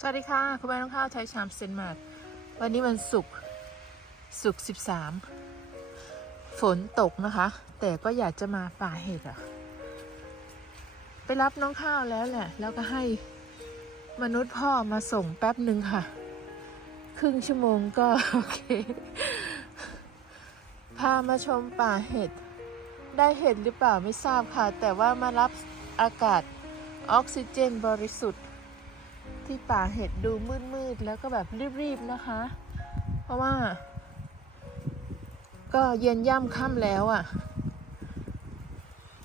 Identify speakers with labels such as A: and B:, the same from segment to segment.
A: สวัสดีค่ะ คุณแม่น้องข้าวไทยชามเซนมาร์วันนี้วันศุกร์ศุกร์สิบสามฝนตกนะคะ แต่ก็อยากจะมาป่าเห็ดอะไปรับน้องข้าวแล้วแหละ แล้วก็ให้มนุษย์พ่อมาส่งแป๊บหนึ่งค่ะ ครึ่งชั่วโมงก็โอเค พามาชมป่าเห็ด ได้เห็ดหรือเปล่าไม่ทราบค่ะ แต่ว่ามารับอากาศออกซิเจนบริสุทธิ์ ที่ป่าเห็ดดูมืดๆแล้วก็แบบรีบๆนะคะ เพราะว่า ก็เย็นย่ำค่ำแล้วอะ่ะ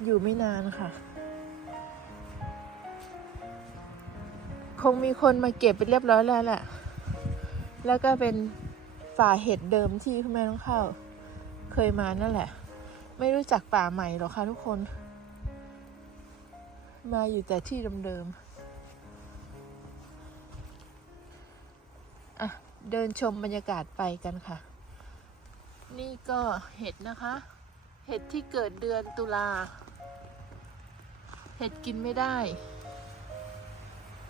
A: อยู่ไม่นานค่ะ คงมีคนมาเก็บไปเรียบร้อยแล้วแหละ แล้วก็เป็นป่าเห็ดเดิมที่คุณแม่ต้องเข้า เคยมานั่นแหละ ไม่รู้จักป่าใหม่หรอกค่ะทุกคน มาอยู่แต่ที่เดิมๆ เดินชมบรรยากาศไปกันค่ะ นี่ก็เห็ดนะคะ เห็ดที่เกิดเดือนตุลา เห็ดกินไม่ได้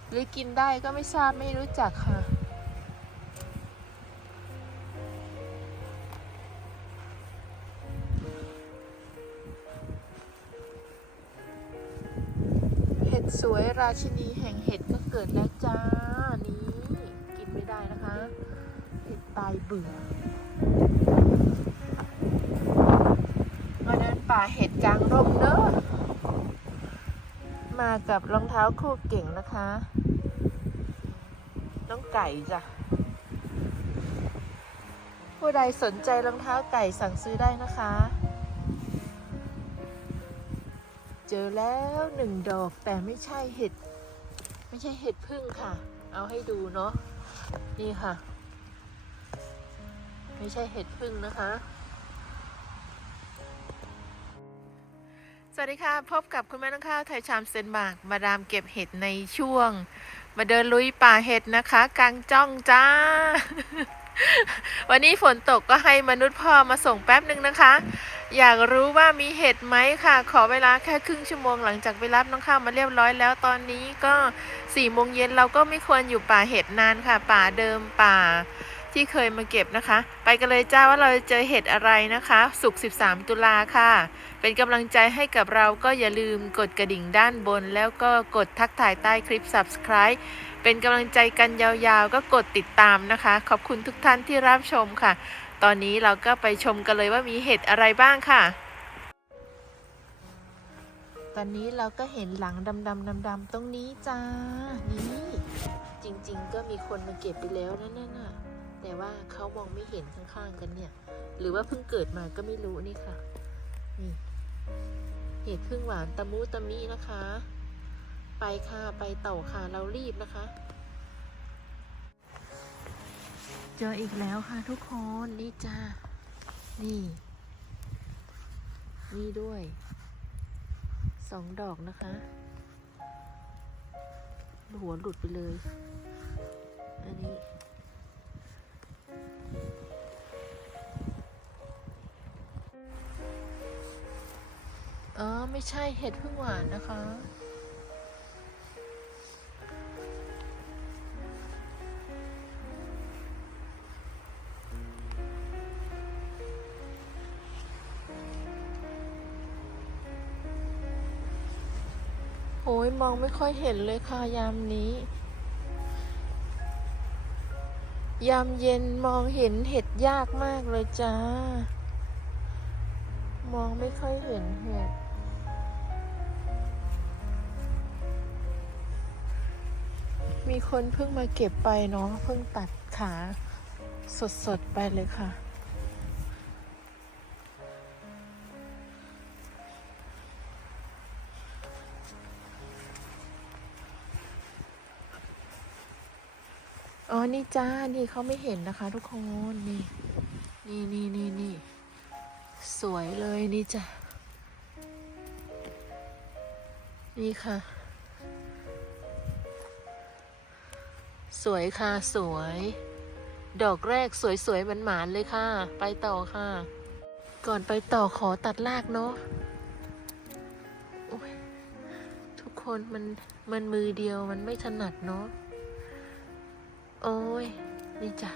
A: หรือกินได้ก็ไม่ทราบไม่รู้จักค่ะ เห็ดสวยราชินีแห่งเห็ดก็เกิดแล้วจ้า ตายเบื่อวันนั้นป่าเห็ดกลางร่มเนอะมากับรองเท้าคู่เก่งนะคะ น้องไก่จ้ะ ผู้ใดสนใจรองเท้าไก่สั่งซื้อได้นะคะ เจอแล้วหนึ่งดอกแต่ไม่ใช่เห็ด ไม่ใช่เห็ดพึ่งค่ะ เอาให้ดูเนาะ นี่ค่ะ ไม่ใช่เห็ดพึ่งนะคะ สวัสดีค่ะ พบกับคุณแม่น้องข้าวไทยชามเซนบาก มาดามเก็บเห็ดในช่วง มาเดินลุยป่าเห็ดนะคะกลางจ้องจ้า วันนี้ฝนตกก็ให้มนุษย์พ่อมาส่งแป๊บหนึ่งนะคะ อยากรู้ว่ามีเห็ดไหมค่ะ ขอเวลาแค่ครึ่งชั่วโมงหลังจากไปรับน้องข้าวมาเรียบร้อยแล้วตอนนี้ก็สี่โมงเย็นเราก็ไม่ควรอยู่ป่าเห็ดนานค่ะ ป่าเดิมป่า ที่เคยมาเก็บนะคะ ไปกันเลยจ้าว่าเราจะเจอเห็ดอะไรนะคะ สุก 13 ตุลาค่ะ เป็นกำลังใจให้กับเราก็อย่าลืมกดกระดิ่งด้านบน แล้วก็กดทักทายใต้คลิป subscribe เป็นกำลังใจกันยาวๆ ก็กดติดตามนะคะ ขอบคุณทุกท่านที่รับชมค่ะ ตอนนี้เราก็ไปชมกันเลยว่ามีเห็ดอะไรบ้างค่ะ ตอนนี้เราก็เห็นหลังดำๆดำๆตรงนี้จ้านี่จริงๆ ก็มีคนมาเก็บไปแล้วนั่นน่ะ แต่ว่าเขามองไม่เห็นข้างๆกันเนี่ย หรือว่าเพิ่งเกิดมาก็ไม่รู้นี่ค่ะ นี่เห็ดพึ่งหวานตะมูตะมินะคะ ไปค่ะไปเต่อค่ะเรารีบนะคะ เจออีกแล้วค่ะทุกคนนี่จ้านี่ นี่ด้วยสองดอกนะคะ หัวหลุดไปเลย อันนี้ อ๋อ ไม่ใช่เห็ดพึ่งหวานนะคะ โอ้ยมองไม่ค่อยเห็นเลยค่ะ ยามนี้ ยามเย็นมองเห็นเห็ดยากมากเลยจ้ามองไม่ค่อยเห็นเห็ด มีคนเพิ่งมาเก็บไปเนาะเพิ่งตัดขาสดๆ ไปเลยค่ะ อ๋อ นี่จ้า นี่เขาไม่เห็นนะคะทุกคน นี่ นี่นี่นี่นี่ สวยเลยนี่จ้ะ นี่ค่ะ สวยค่ะสวย ดอกแรกสวยๆหมานๆเลยค่ะ ไปต่อค่ะ ก่อนไปต่อขอตัดรากเนาะทุกคนมันมันมือเดียวมันไม่ถนัดเนาะโอ้ยนี่จ้ะ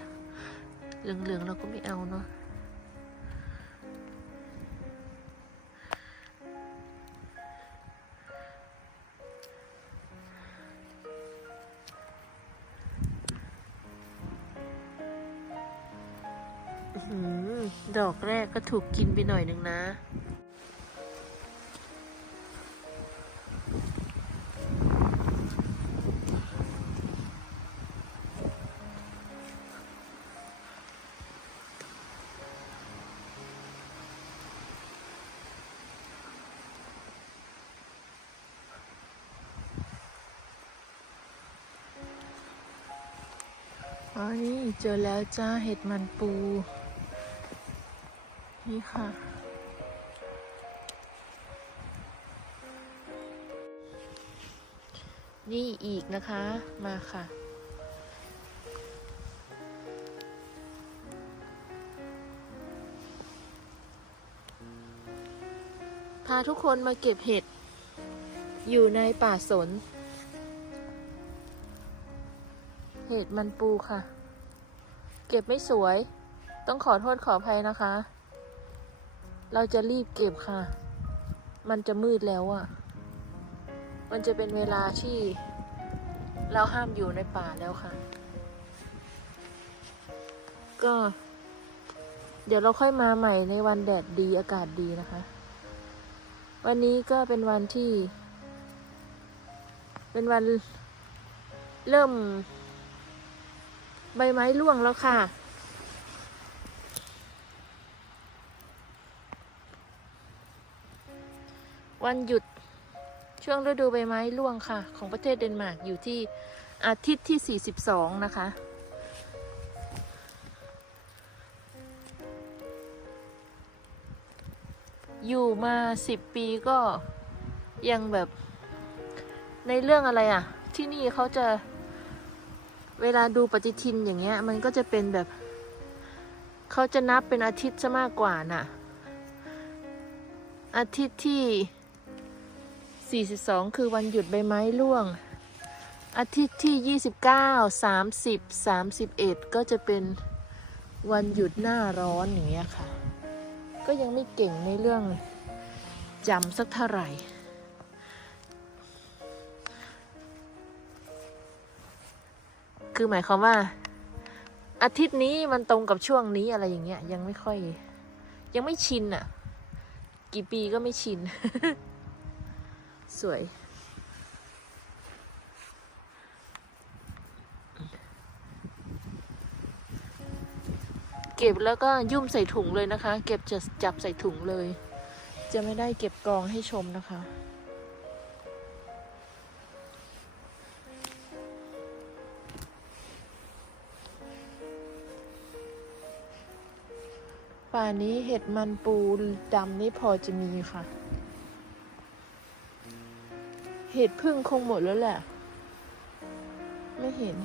A: เหลืองๆเราก็ไม่เอาเนาะ ดอกแรกก็ถูกกินไปหน่อยหนึ่งนะ อ๋อนี่เจอแล้วจ้าเห็ดมันปู นี่ค่ะ นี่อีกนะคะ มาค่ะ พาทุกคนมาเก็บเห็ด อยู่ในป่าสน เห็ดมันปูค่ะ เก็บไม่สวย ต้องขอโทษขออภัยนะคะ เราจะรีบเก็บค่ะ มันจะมืดแล้วอะ่ะ มันจะเป็นเวลาที่ เราห้ามอยู่ในป่าแล้วค่ะ ก็ เดี๋ยวเราค่อยมาใหม่ในวันแดดดีอากาศดีนะคะ วันนี้ก็เป็นวันที่ เป็นวันเริ่ม ใบไม้ร่วงแล้วค่ะ วันหยุดช่วงฤดูใบไม้ร่วงค่ะ ของประเทศเดนมาร์กอยู่ที่อาทิตย์ที่ 42 นะคะ อยู่มา 10 ปีก็ยังแบบในเรื่องอะไรอะ่ะ ที่นี่เขาจะเวลาดูปฏิทินอย่างเงี้ย มันก็จะเป็นแบบเขาจะนับเป็นอาทิตย์ซะมากกว่าน่ะ อาทิตย์ที่ 42 คือวันหยุดใบไม้ร่วง อาทิตย์ที่ 29 30 31 ก็จะเป็นวันหยุดหน้าร้อนอย่างเงี้ยค่ะ ก็ยังไม่เก่งในเรื่องจำสักเท่าไหร่คือหมายความว่า อาทิตย์นี้มันตรงกับช่วงนี้อะไรอย่างเงี้ยยังไม่ค่อย ยังไม่ชินอะ่ะ กี่ปีก็ไม่ชิน สวย เก็บแล้วก็ยุ่มใส่ถุงเลยนะคะ เก็บจะจับใส่ถุงเลย จะไม่ได้เก็บกองให้ชมนะคะป่านี้เห็ดมันปูดำนี่พอจะมีค่ะ เห็ดพึ่งคงหมดแล้วแหละ ไม่เห็น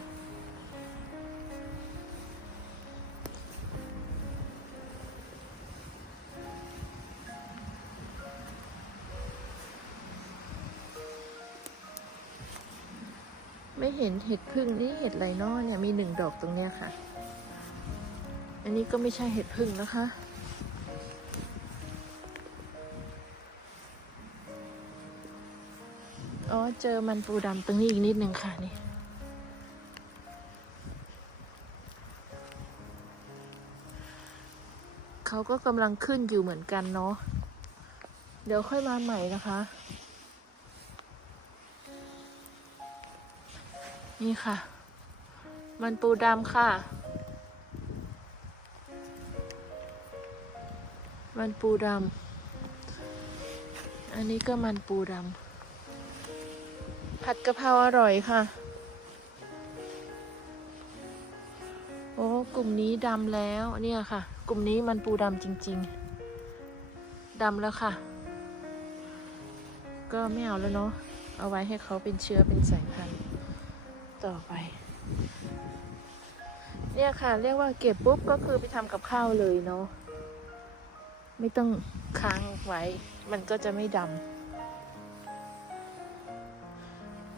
A: ไม่เห็นเห็ดพึ่งนี่เห็ดไรนอเนี่ยมีหนึ่งดอกตรงเนี้ยค่ะ อันนี้ก็ไม่ใช่เห็ดพึ่งนะคะ เจอมันปูดำตรงนี้อีกนิดนึงค่ะนี่เขาก็กำลังขึ้นอยู่เหมือนกันเนาะเดี๋ยวค่อยมาใหม่นะคะ นี่ค่ะ มันปูดำค่ะ มันปูดำอันนี้ก็มันปูดำ ผัดกะเพราอร่อยค่ะ โอ้กลุ่มนี้ดำแล้วเนี่ยค่ะ กลุ่มนี้มันปูดำจริง ๆดำแล้วค่ะ ก็ไม่เอาแล้วเนาะเอาไว้ให้เขาเป็นเชื้อเป็นสายพันธุ์ต่อไป เนี่ยค่ะ เรียกว่าเก็บปุ๊บก็คือไปทำกับข้าวเลยเนาะไม่ต้องค้างไว้ มันก็จะไม่ดำ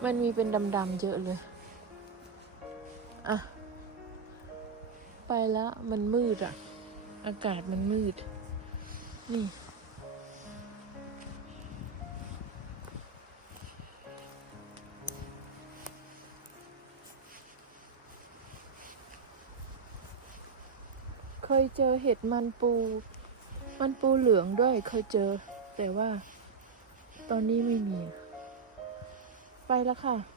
A: มันมีเป็นดำๆเยอะเลย อะ ไปแล้วมันมืดอะ อากาศมันมืด นี่ เคยเจอเห็ดมันปู มันปูเหลืองด้วยเคยเจอ แต่ว่า ตอนนี้ไม่มี แล้วค่ะ